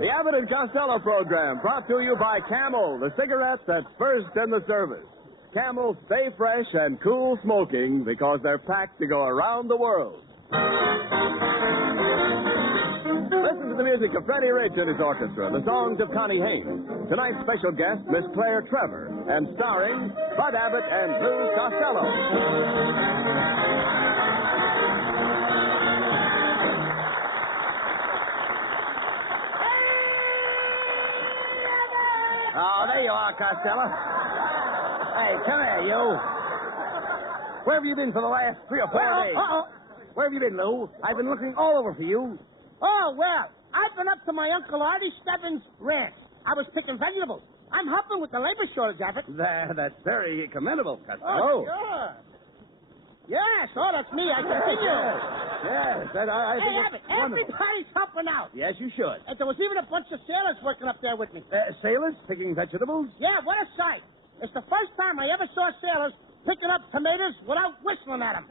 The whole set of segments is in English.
The Abbott and Costello program brought to you by Camel, the cigarette that's first in the service. Camel stay fresh and cool smoking because they're packed to go around the world. Listen to the music of Freddie Rich and his orchestra, the songs of Connie Haynes. Tonight's special guest, Miss Claire Trevor, and starring Bud Abbott and Lou Costello. Oh, there you are, Costello. Hey, come here, you. Where have you been for the last 3 or 4 days? Where have you been, Lou? I've been looking all over for you. Oh, well, I've been up to my Uncle Artie Stebbins' ranch. I was picking vegetables. I'm helping with the labor shortage, Abbott. That's very commendable, Oh, Costello. sure. Yes, that's me. I continue. Yes. Hey, think Abbott, it's wonderful. everybody's helping out. Yes, you should. And there was even a bunch of sailors working up there with me. Sailors picking vegetables? Yeah, what a sight. It's the first time I ever saw sailors picking up tomatoes without whistling at them.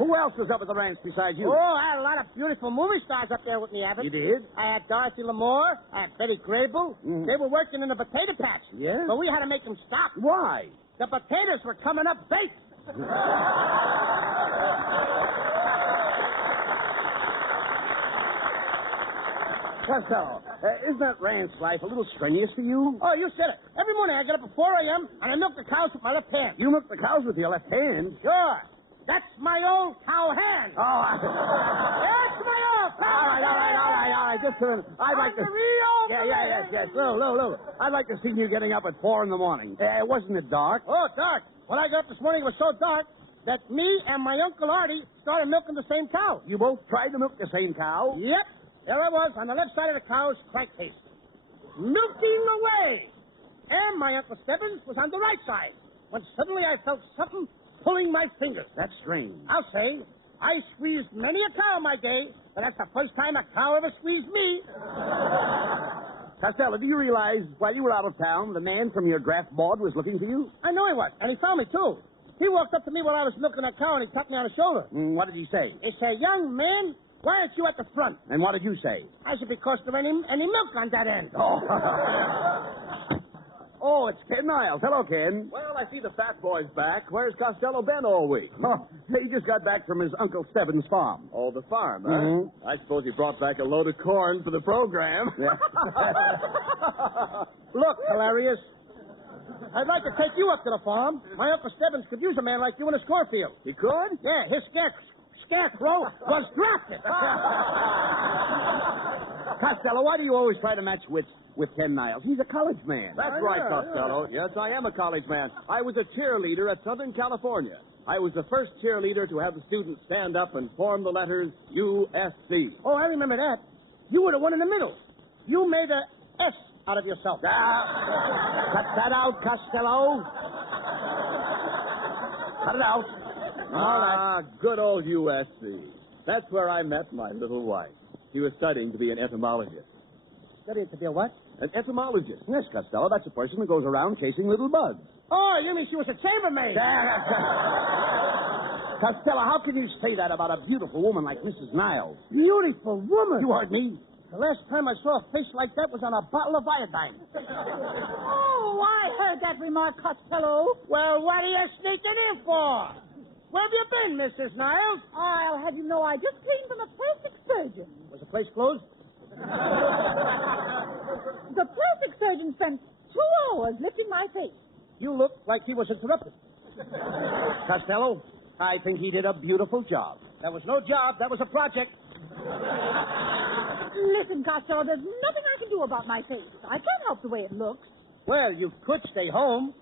Who else was up at the ranch besides you? Oh, I had a lot of beautiful movie stars up there with me, Abbott. You did? I had Dorothy Lamour. I had Betty Grable. Mm. They were working in the potato patch. Yeah? But we had to make them stop. Why? The potatoes were coming up baked. Costello, isn't that ranch life a little strenuous for you? Oh, you said it. Every morning I get up at 4 a.m. and I milk the cows with my left hand. You milk the cows with your left hand? Sure. That's my old cow hand. Oh, That's my old cow hand. all right. Just a minute. I'd like to... Yes. Lou. I'd like to see you getting up at 4 in the morning. Wasn't it dark? Oh, dark. When I got up this morning, it was so dark that me and my Uncle Artie started milking the same cow. You both tried to milk the same cow? Yep. There I was on the left side of the cow's crankcase, milking away. And my Uncle Stebbins was on the right side, when suddenly I felt something pulling my fingers. That's strange. I'll say, I squeezed many a cow in my day, but that's the first time a cow ever squeezed me. Costello, do you realize while you were out of town, the man from your draft board was looking for you? I know he was, and he found me, too. He walked up to me while I was milking that cow, and he tapped me on the shoulder. What did he say? He said, young man, why aren't you at the front? And what did you say? I said, because there ain't any milk on that end. Oh, it's Ken Niles. Hello, Ken. Well, I see the fat boy's back. Where's Costello been all week? Oh, he just got back from his Uncle Stebbins' farm. Oh, the farm, huh? Mm-hmm. I suppose he brought back a load of corn for the program. Yeah. Look, hilarious. I'd like to take you up to the farm. My Uncle Stebbins could use a man like you in his cornfield. He could? Yeah, his scarecrow was drafted. Costello, why do you always try to match wits with Ken Niles? He's a college man. That's right, Costello. Yes, I am a college man. I was a cheerleader at Southern California. I was the first cheerleader to have the students stand up and form the letters USC. Oh, I remember that. You were the one in the middle. You made a S out of yourself. Cut that out, Costello. Cut it out. Good old USC. That's where I met my little wife. She was studying to be an entomologist. Studying to be a what? An entomologist. Yes, Costello, that's a person who goes around chasing little bugs. Oh, you mean she was a chambermaid? Costello, how can you say that about a beautiful woman like Mrs. Niles? Beautiful woman. You heard me. The last time I saw a face like that was on a bottle of iodine. Oh, I heard that remark, Costello. Well, what are you sneaking in for? Where have you been, Mrs. Niles? I'll have you know I just came from a plastic surgeon. Was the place closed? The plastic surgeon spent 2 hours lifting my face. You look like he was interrupted. Costello, I think he did a beautiful job. That was no job. That was a project. Listen, Costello, there's nothing I can do about my face. I can't help the way it looks. Well, you could stay home.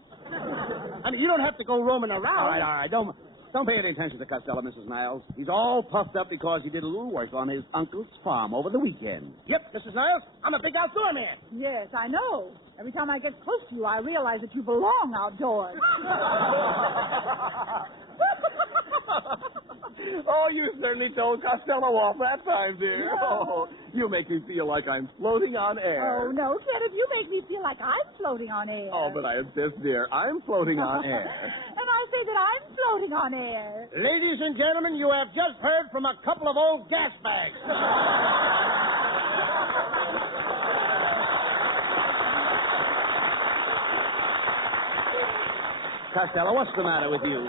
I mean, you don't have to go roaming around. All right. Don't pay any attention to Costello, Mrs. Niles. He's all puffed up because he did a little work on his uncle's farm over the weekend. Yep, Mrs. Niles, I'm a big outdoor man. Yes, I know. Every time I get close to you, I realize that you belong outdoors. Oh, you certainly told Costello off that time, dear. No. Oh, you make me feel like I'm floating on air. Oh, no, Kenneth, you make me feel like I'm floating on air. Oh, but I insist, dear. I'm floating on air. And I say that I'm floating on air. Ladies and gentlemen, you have just heard from a couple of old gas bags. Costello, what's the matter with you?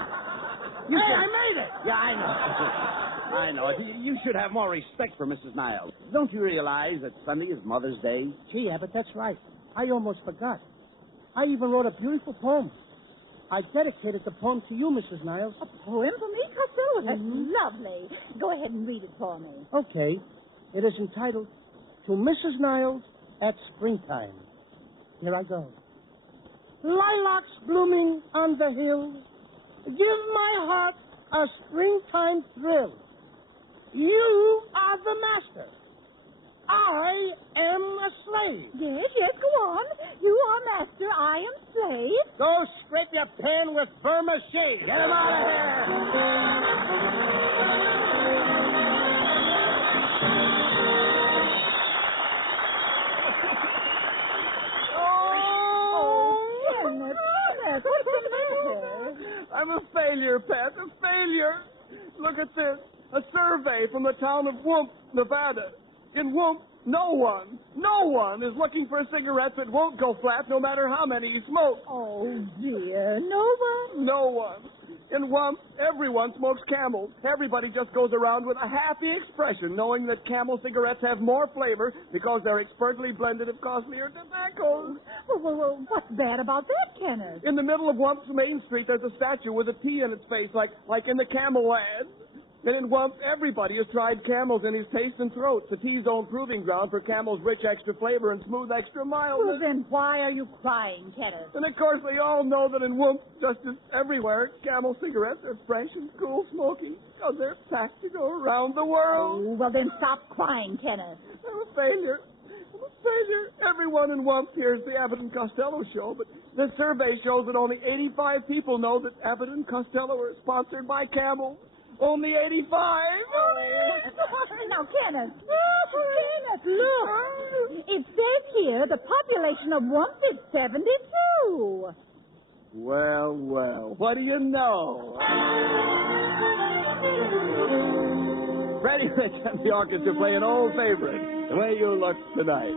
Hey, I made it! Yeah, I know. I know. You should have more respect for Mrs. Niles. Don't you realize that Sunday is Mother's Day? Gee, Abbott, that's right. I almost forgot. I even wrote a beautiful poem. I dedicated the poem to you, Mrs. Niles. A poem for me, Costello? That's lovely. Go ahead and read it for me. Okay. It is entitled, To Mrs. Niles at Springtime. Here I go. Lilacs blooming on the hill give my heart a springtime thrill. You are the master. I am a slave. Yes, go on. You are master, I am slave. Go scrape your pen with Burma shave. Get him out of here! Kenneth, what's the matter? I'm a failure, Pet, a failure. Look at this. A survey from the town of Whoop, Nevada. In Whoop, no one is looking for cigarettes that won't go flat no matter how many you smoke. Oh, dear. No one? No one. In Whoop, everyone smokes Camel. Everybody just goes around with a happy expression, knowing that Camel cigarettes have more flavor because they're expertly blended of costlier tobaccos. Well, what's bad about that, Kenneth? In the middle of Whump's Main Street, there's a statue with a T in its face, like in the Camel ad. And in Whump, everybody has tried Camel's in his taste and throat. The T-zone proving ground for Camel's rich extra flavor and smooth extra mildness. Well, then why are you crying, Kenneth? And of course, they all know that in Whump, just as everywhere, Camel cigarettes are fresh and cool smoky because they're packed to go around the world. Oh, well, then stop crying, Kenneth. I'm a failure. Everyone in Whump hears the Abbott and Costello show, but the survey shows that only 85 people know that Abbott and Costello are sponsored by Camel. Only 85. Now, Kenneth, look. It says here the population of Whump is 72. Well, what do you know? Freddie Rich and the orchestra play an old favorite, The Way You Look Tonight.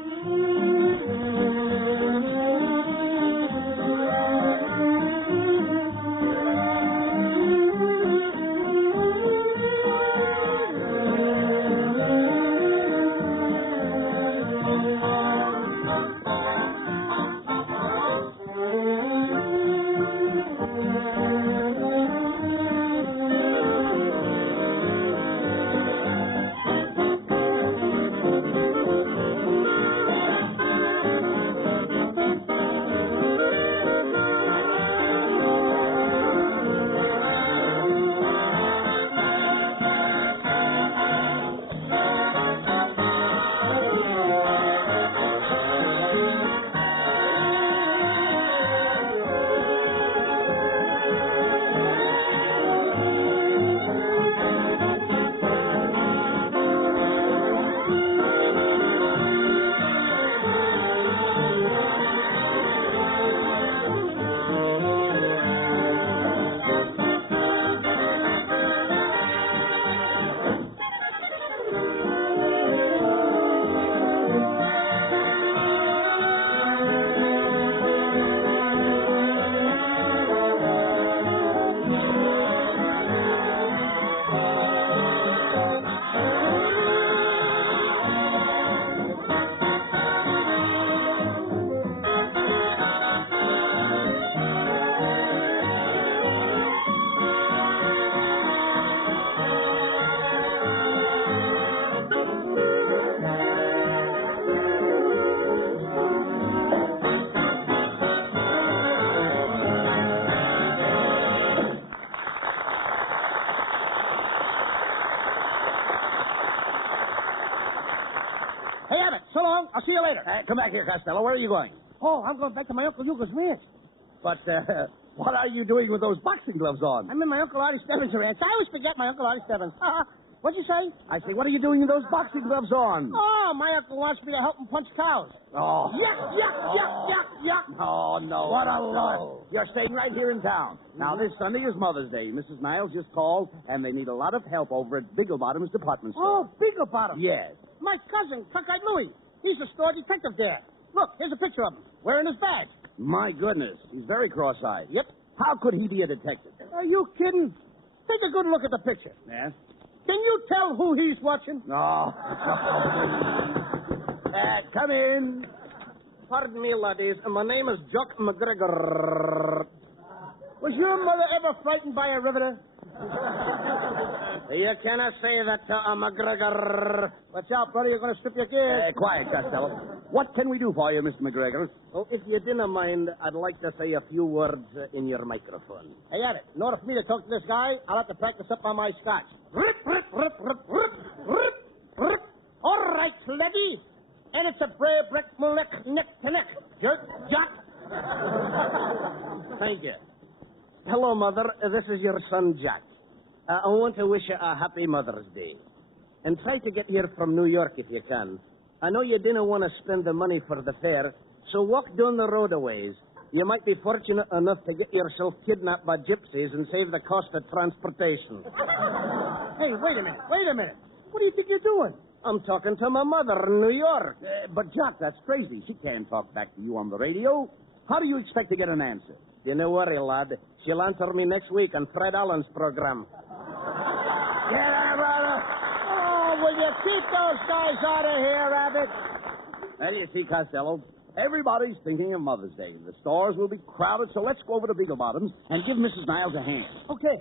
Hey, Abbott, so long. I'll see you later. Come back here, Costello. Where are you going? Oh, I'm going back to my Uncle Hugo's ranch. But, what are you doing with those boxing gloves on? I'm in my Uncle Artie Stebbins' ranch. I always forget my Uncle Artie Stebbins. What'd you say? I say, what are you doing with those boxing gloves on? Oh, my uncle wants me to help him punch cows. Oh. Yuck. Oh, no. What a lot. You're staying right here in town. Now, this Sunday is Mother's Day. Mrs. Niles just called, and they need a lot of help over at Bigglebottom's department store. Oh, Bigglebottom. Yes. My cousin, Cockeyed Louie. He's the store detective there. Look, here's a picture of him, wearing his badge. My goodness. He's very cross-eyed. Yep. How could he be a detective? Are you kidding? Take a good look at the picture. Yeah? Can you tell who he's watching? No. Come in. Pardon me, laddies. My name is Jock McGregor. Was your mother ever frightened by a riveter? You cannot say that to a McGregor. Watch out, brother. You're going to strip your gears. Quiet, Costello. What can we do for you, Mr. McGregor? Well, if you didn't mind, I'd like to say a few words in your microphone. Hey, Abbott, in order for me to talk to this guy, I'll have to practice up on my Scotch. Rip, rip, rip, rip, rip, rip, rip. All right, Levy. And it's a bray brick neck to neck. Jerk, jot. Thank you. Hello, Mother. This is your son, Jack. I want to wish you a happy Mother's Day. And try to get here from New York if you can. I know you didn't want to spend the money for the fare, so walk down the road a ways. You might be fortunate enough to get yourself kidnapped by gypsies and save the cost of transportation. Hey, wait a minute. What do you think you're doing? I'm talking to my mother in New York. But, Jock, that's crazy. She can't talk back to you on the radio. How do you expect to get an answer? Don't worry, lad. She'll answer me next week on Fred Allen's program. Get out, brother. Oh, will you keep those guys out of here, Abbott? Well, you see, Costello, everybody's thinking of Mother's Day. The stores will be crowded, so let's go over to Beagle Bottoms and give Mrs. Niles a hand. Okay.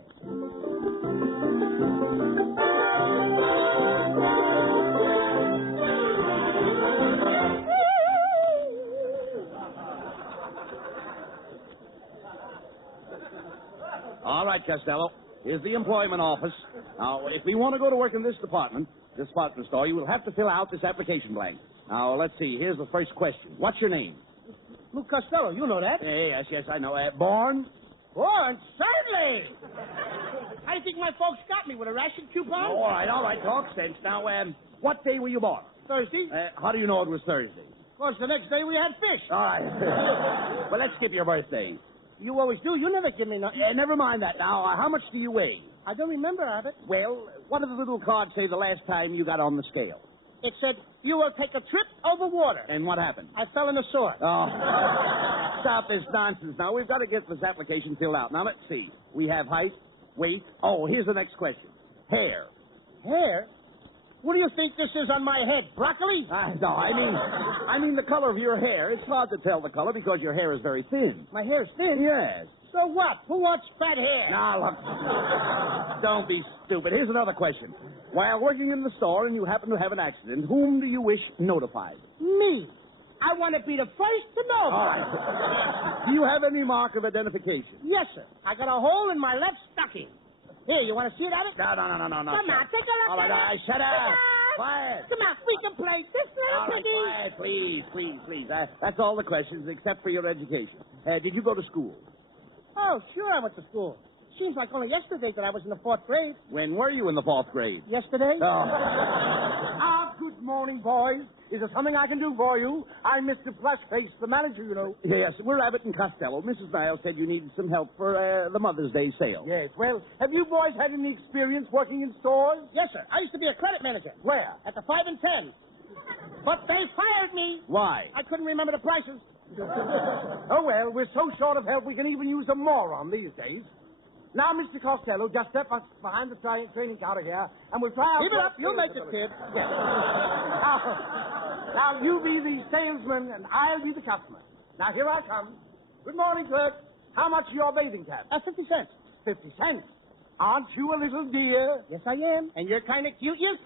All right, Costello. Here's the employment office. Now, if we want to go to work in this department store, you will have to fill out this application blank. Now, let's see. Here's the first question. What's your name? Luke Costello, you know that. Yes, I know. Born? Born? Certainly. How do you think my folks got me, with a ration coupon? All right. Talk sense. Now, what day were you born? Thursday. How do you know it was Thursday? Of course, the next day we had fish. All right. Well, let's skip your birthday. You always do. You never give me nothing. Never mind that now. How much do you weigh? I don't remember, Abbott. Well, what did the little card say the last time you got on the scale? It said, you will take a trip over water. And what happened? I fell in the sewer. Oh. Stop this nonsense now. We've got to get this application filled out. Now, let's see. We have height, weight. Oh, here's the next question. Hair. Hair? What do you think this is on my head? Broccoli? No, I mean the color of your hair. It's hard to tell the color because your hair is very thin. My hair's thin? Yes. So what? Who wants fat hair? Now, look. Don't be stupid. Here's another question. While working in the store and you happen to have an accident, whom do you wish notified? Me. I want to be the first to know. All right. Do you have any mark of identification? Yes, sir. I got a hole in my left stocking. Here, you want to see it, Abbott? No. Come on, take a look All at right, it. shut up. Quiet. Come on, we can play this little All right, piggy. quiet, please. That's all the questions except for your education. Did you go to school? Oh, sure I went to school. Seems like only yesterday that I was in the 4th grade. When were you in the 4th grade? Yesterday? Oh. Good morning, boys. Is there something I can do for you? I'm Mr. Plushface, the manager, you know. Yes, we're Abbott and Costello. Mrs. Niles said you needed some help for the Mother's Day sale. Yes, well, have you boys had any experience working in stores? Yes, sir. I used to be a credit manager. Where? At the 5 and 10. But they fired me. Why? I couldn't remember the prices. Oh, well, we're so short of help we can even use a moron these days. Now, Mr. Costello, just step us behind the training counter here, and we'll try out... Keep it up. You'll make it, kid. Yes. Now, you be the salesman, and I'll be the customer. Now, here I come. Good morning, clerk. How much are your bathing caps? 50 cents. 50 cents. Aren't you a little dear? Yes, I am. And you're kind of cute yourself.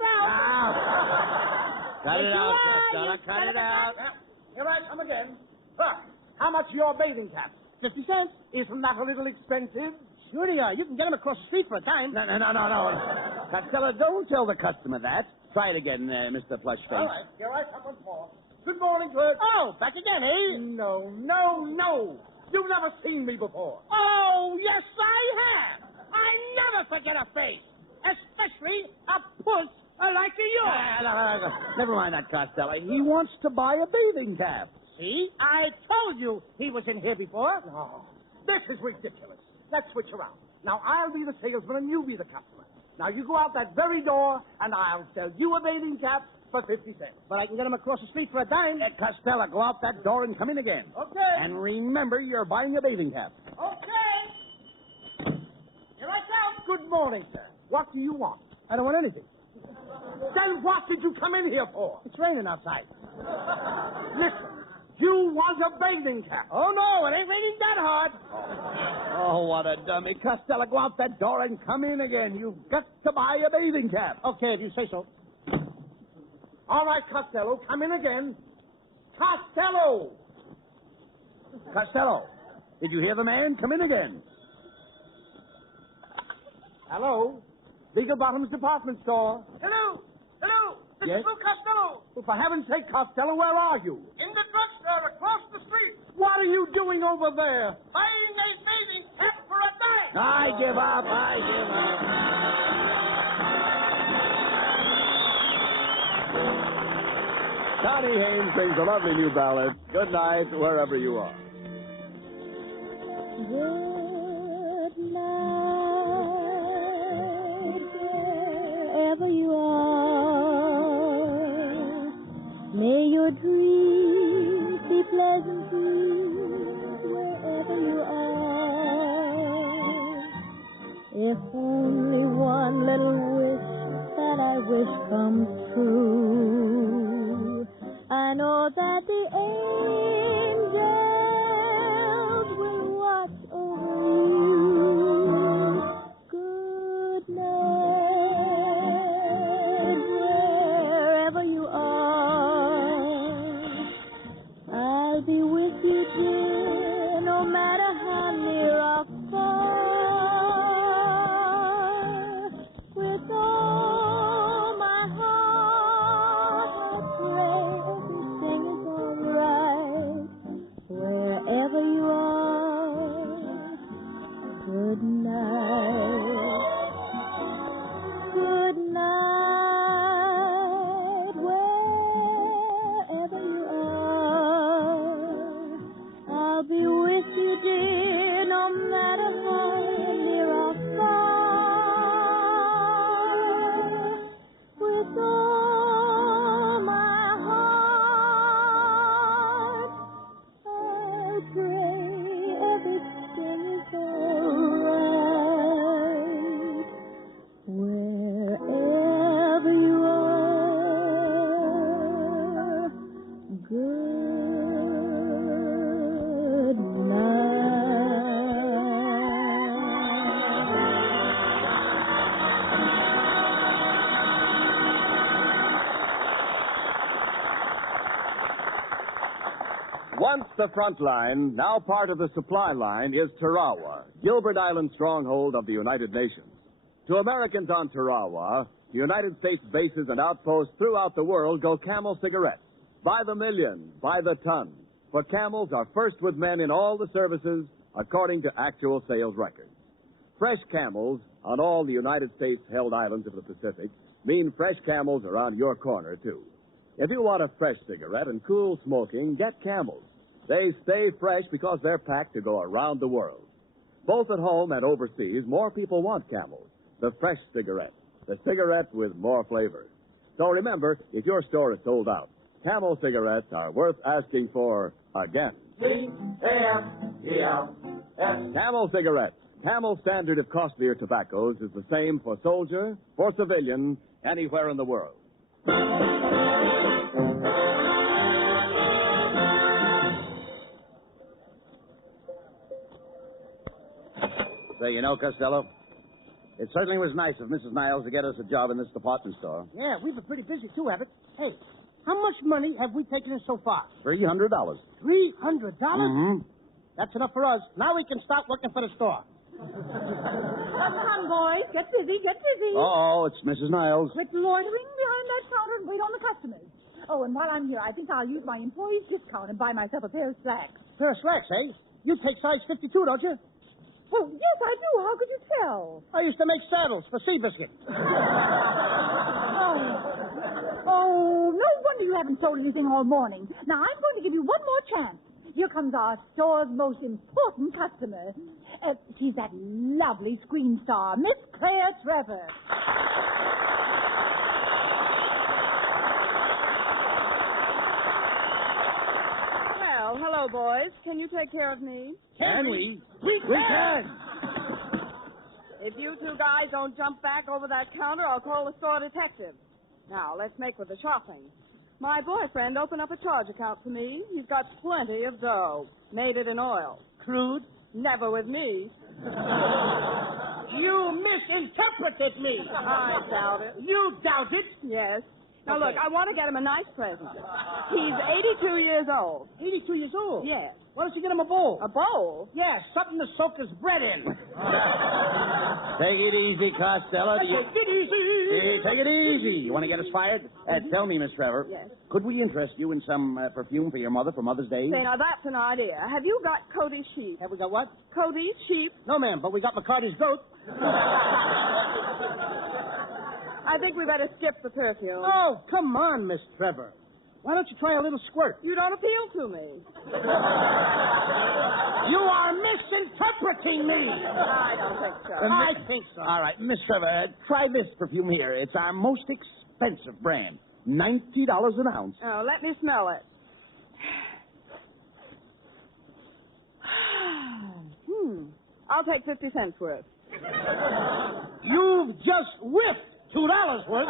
Cut it out, Costello. Cut it out. Here I come again. Look, how much are your bathing caps? 50 cents. Isn't that a little expensive? Sure they are. You can get them across the street for a dime. No. Costello, don't tell the customer that. Try it again, Mr. Plushface. All right, here I come once more. Good morning, clerk. Oh, back again, eh? No. You've never seen me before. Oh, yes, I have. I never forget a face, especially a puss like yours. Never mind that, Costello. He wants to buy a bathing cap. See? I told you he was in here before. No, this is ridiculous. Let's switch around. Now, I'll be the salesman and you be the customer. Now, you go out that very door, and I'll sell you a bathing cap for 50 cents. But I can get him across the street for a dime. Costello, go out that door and come in again. Okay. And remember, you're buying a bathing cap. Okay. good morning, sir. What do you want? I don't want anything. Then what did you come in here for? It's raining outside. Listen, you want a bathing cap. Oh, no, it ain't raining that hard. Oh, what a dummy. Costello, go out that door and come in again. You've got to buy a bathing cap. Okay, if you say so. All right, Costello, come in again. Costello! Costello, did you hear the man? Come in again. Hello? Beagle Bottom's department store. Hello. Hello. This Yes? is Lou Costello. Well, for heaven's sake, Costello, where are you? In the drugstore across the street. What are you doing over there? Buying a bathing cap for a dime. I give up. I give up. Connie Haynes sings a lovely new ballad, Good Night, wherever you are. Good night, wherever you are. May your dreams be pleasant dreams wherever you are. If only one little wish that I wish comes true, I know that the angels will watch over you. Good night, wherever you are. I'll be with you, dear, no matter how near or far. With all my heart, I pray everything is all right. Wherever you are, good night. Good night, wherever you are. I'll be with you, dear, no matter how near or far. With all my heart, I pray everything is all right. Wherever you are, good Once the front line, now part of the supply line, is Tarawa, Gilbert Island stronghold of the United Nations. To Americans on Tarawa, United States bases and outposts throughout the world go Camel cigarettes. By the million, by the ton. For Camels are first with men in all the services, according to actual sales records. Fresh Camels on all the United States held islands of the Pacific mean fresh Camels around your corner, too. If you want a fresh cigarette and cool smoking, get Camels. They stay fresh because they're packed to go around the world. Both at home and overseas, more people want Camels, the fresh cigarette, the cigarette with more flavor. So remember, if your store is sold out, Camel cigarettes are worth asking for again. C-A-M-E-L-S. Camel cigarettes. Camel's standard of costlier tobaccos is the same for soldier, for civilian, anywhere in the world. Say, you know, Costello, it certainly was nice of Mrs. Niles to get us a job in this department store. Yeah, we've been pretty busy, too, Abbott. Hey, how much money have we taken in so far? $300. $300? Mm-hmm. That's enough for us. Now we can start looking for the store. Come on, boys. Get busy, get busy. Oh, it's Mrs. Niles. Quit loitering behind that counter and wait on the customers. Oh, and while I'm here, I think I'll use my employee's discount and buy myself a pair of slacks. Pair of slacks, eh? You take size 52, don't you? Well, yes, I do. How could you tell? I used to make saddles for Seabiscuit. Oh, no wonder you haven't sold anything all morning. Now, I'm going to give you one more chance. Here comes our store's most important customer. She's that lovely screen star, Miss Claire Trevor. Well, hello, boys. Can you take care of me? Can we? We can! If you two guys don't jump back over that counter, I'll call the store detective. Now, let's make with the shopping. My boyfriend opened up a charge account for me. He's got plenty of dough. Made it in oil. Crude? Never with me. You misinterpreted me. I doubt it. You doubt it? Yes. Now, Okay. look, I want to get him a nice present. He's 82 years old. 82 years old? Yes. Why don't you get him a bowl? A bowl? Yeah, something to soak his bread in. Take it easy, Costello. Take it easy. Hey, take it easy. You want to get us fired? Tell me, Miss Trevor. Yes. Could we interest you in some perfume for your mother for Mother's Day? Say, now that's an idea. Have you got Cody's sheep? Have we got what? Cody's sheep? No, ma'am, but we got McCarty's goat. I think we better skip the perfume. Oh, come on, Miss Trevor. Why don't you try a little squirt? You don't appeal to me. You are misinterpreting me. I don't think so. I think so. All right, Miss Trevor, try this perfume here. It's our most expensive brand. $90 an ounce. Oh, let me smell it. I'll take 50 cents worth. You've just whiffed $2 worth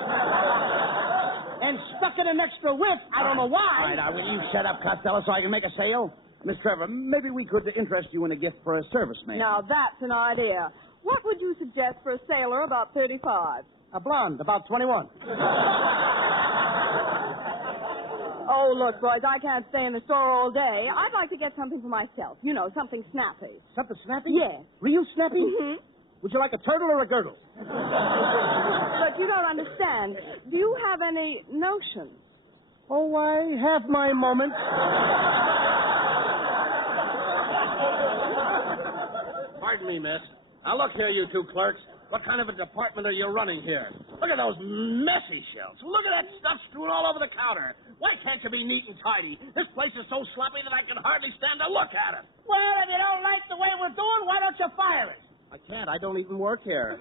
and stuck in an extra whiff. I don't know why. All right, now, will you shut up, Costello, so I can make a sale? Miss Trevor, maybe we could interest you in a gift for a serviceman. Now, that's an idea. What would you suggest for a sailor about 35? A blonde, about 21. Oh, look, boys, I can't stay in the store all day. I'd like to get something for myself. You know, something snappy. Something snappy? Yes. Real snappy? Mm-hmm. Would you like a turtle or a girdle? But you don't understand. Do you have any notions? Oh, I have my moments. Pardon me, miss. Now, look here, you two clerks. What kind of a department are you running here? Look at those messy shelves. Look at that stuff strewn all over the counter. Why can't you be neat and tidy? This place is so sloppy that I can hardly stand to look at it. Well, if you don't like the way we're doing, why don't you fire us? I can't. I don't even work here.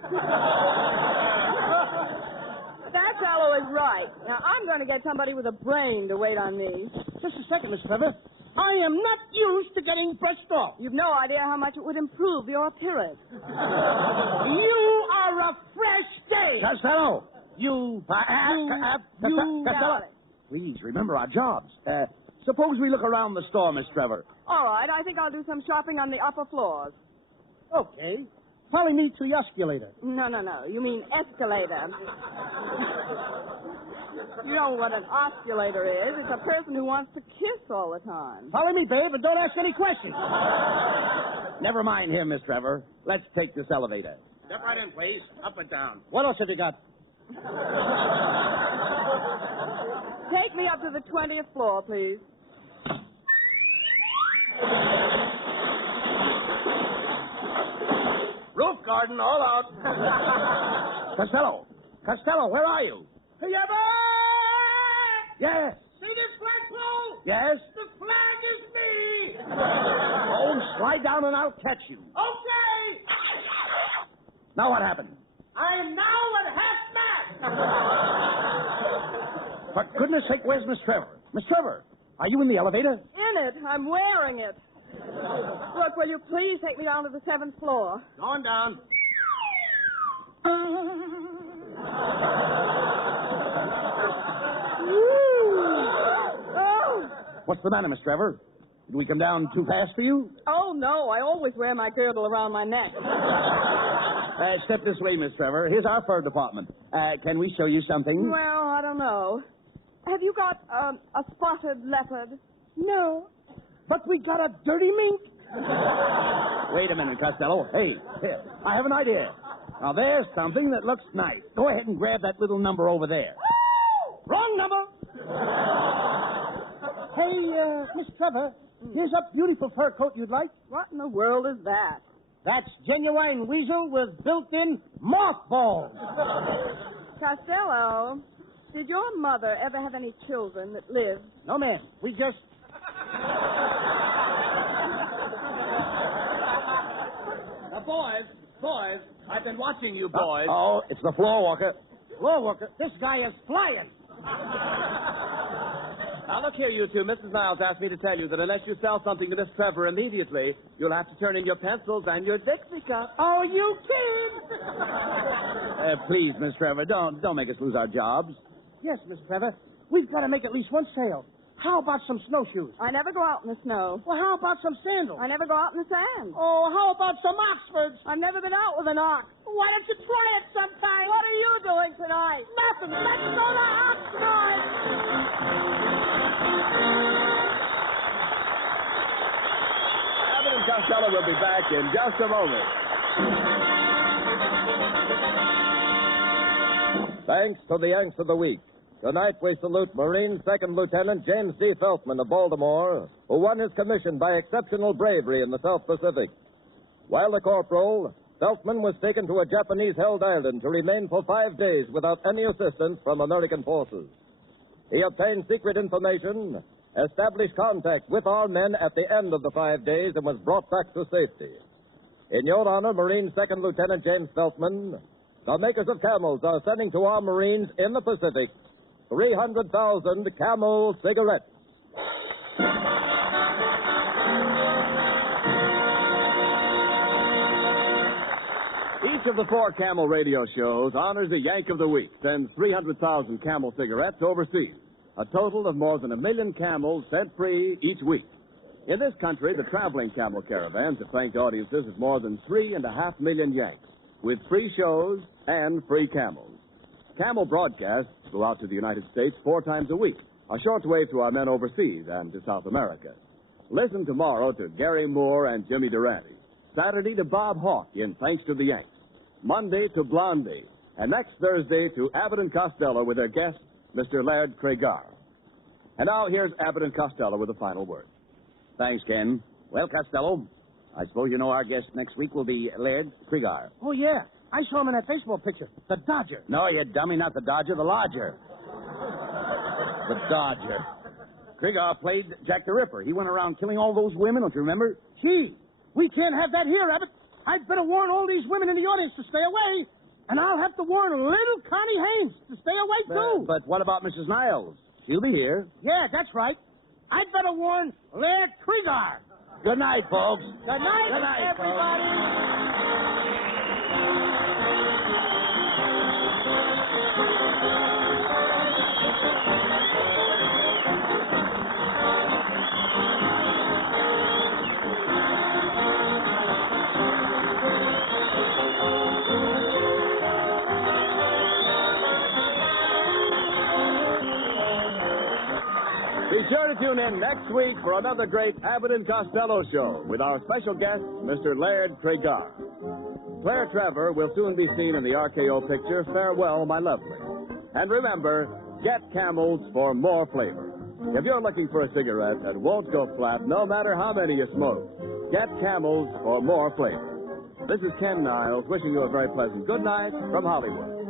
That fellow is right. Now, I'm going to get somebody with a brain to wait on me. Just a second, Miss Trevor. I am not used to getting brushed off. You've no idea how much it would improve your appearance. You are a fresh day. Costello! You. Costello! Please, remember our jobs. Suppose we look around the store, Miss Trevor. All right, I think I'll do some shopping on the upper floors. Okay. Follow me to the escalator. No. You mean escalator. You know what an osculator is. It's a person who wants to kiss all the time. Follow me, babe, and don't ask any questions. Never mind him, Miss Trevor. Let's take this elevator. Step right in, please. Up and down. What else have you got? Take me up to the 20th floor, please. Roof garden, all out. Costello! Costello, where are you? Hey, Abbott! Yes. See this flagpole? Yes? The flag is me! Oh, slide down and I'll catch you. Okay! Now what happened? I'm now at half mast! For goodness sake, where's Miss Trevor? Miss Trevor, are you in the elevator? In it. I'm wearing it. Look, will you please take me down to the 7th floor? Going down. Oh. What's the matter, Miss Trevor? Did we come down too fast for you? Oh, no. I always wear my girdle around my neck. Step this way, Miss Trevor. Here's our fur department. Can we show you something? Well, I don't know. Have you got a spotted leopard? No. But we got a dirty mink. Wait a minute, Costello. Hey, here, I have an idea. Now, there's something that looks nice. Go ahead and grab that little number over there. Wrong number. Hey, Miss Trevor, here's a beautiful fur coat you'd like. What in the world is that? That's genuine weasel with built-in mothballs. Costello, did your mother ever have any children that lived? No, ma'am. We just... Now, boys, I've been watching you boys. Oh, it's the floor walker. Floor worker. This guy is flying. Now, look here, you two. Mrs. Niles asked me to tell you that unless you sell something to Miss Trevor immediately, you'll have to turn in your pencils and your Dixie cup. Oh, you kid! Please, Miss Trevor, don't make us lose our jobs. Yes, Miss Trevor. We've got to make at least one sale. How about some snowshoes? I never go out in the snow. Well, how about some sandals? I never go out in the sand. Oh, how about some Oxfords? I've never been out with an ox. Why don't you try it sometime? What are you doing tonight? Nothing. Let's go to Oxford. Abbott and Costello will be back in just a moment. Thanks to the Yanks of the Week. Tonight we salute Marine Second Lieutenant James D. Feltman of Baltimore, who won his commission by exceptional bravery in the South Pacific. While a corporal, Feltman was taken to a Japanese-held island to remain for 5 days without any assistance from American forces. He obtained secret information, established contact with our men at the end of the 5 days, and was brought back to safety. In your honor, Marine Second Lieutenant James Feltman, the makers of Camels are sending to our Marines in the Pacific 300,000 Camel cigarettes. Each of the 4 Camel radio shows honors a Yank of the Week, sends 300,000 Camel cigarettes overseas. A total of more than 1 million Camels sent free each week. In this country, the traveling Camel caravans have thanked audiences of more than 3.5 million Yanks, with free shows and free Camels. Camel broadcasts go out to the United States 4 times a week, a shortwave to our men overseas and to South America. Listen tomorrow to Gary Moore and Jimmy Durante. Saturday to Bob Hawke in Thanks to the Yanks. Monday to Blondie. And next Thursday to Abbott and Costello with their guest, Mr. Laird Cregar. And now here's Abbott and Costello with the final word. Thanks, Ken. Well, Costello, I suppose you know our guest next week will be Laird Cregar. Oh, yeah. I saw him in that baseball picture. The Dodger. No, you dummy, not the Dodger, the Lodger. The Dodger. Cregar played Jack the Ripper. He went around killing all those women, don't you remember? Gee, we can't have that here, Abbott. I'd better warn all these women in the audience to stay away. And I'll have to warn little Connie Haynes to stay away, too. But what about Mrs. Niles? She'll be here. Yeah, that's right. I'd better warn Laird Cregar. Good night, folks. Good night, Good night, everybody. Be sure to tune in next week for another great Abbott and Costello show with our special guest, Mr. Laird Cregar. Claire Trevor will soon be seen in the RKO picture Farewell, My Lovely. And remember, get Camels for more flavor. If you're looking for a cigarette that won't go flat no matter how many you smoke, get Camels for more flavor. This is Ken Niles wishing you a very pleasant good night from Hollywood.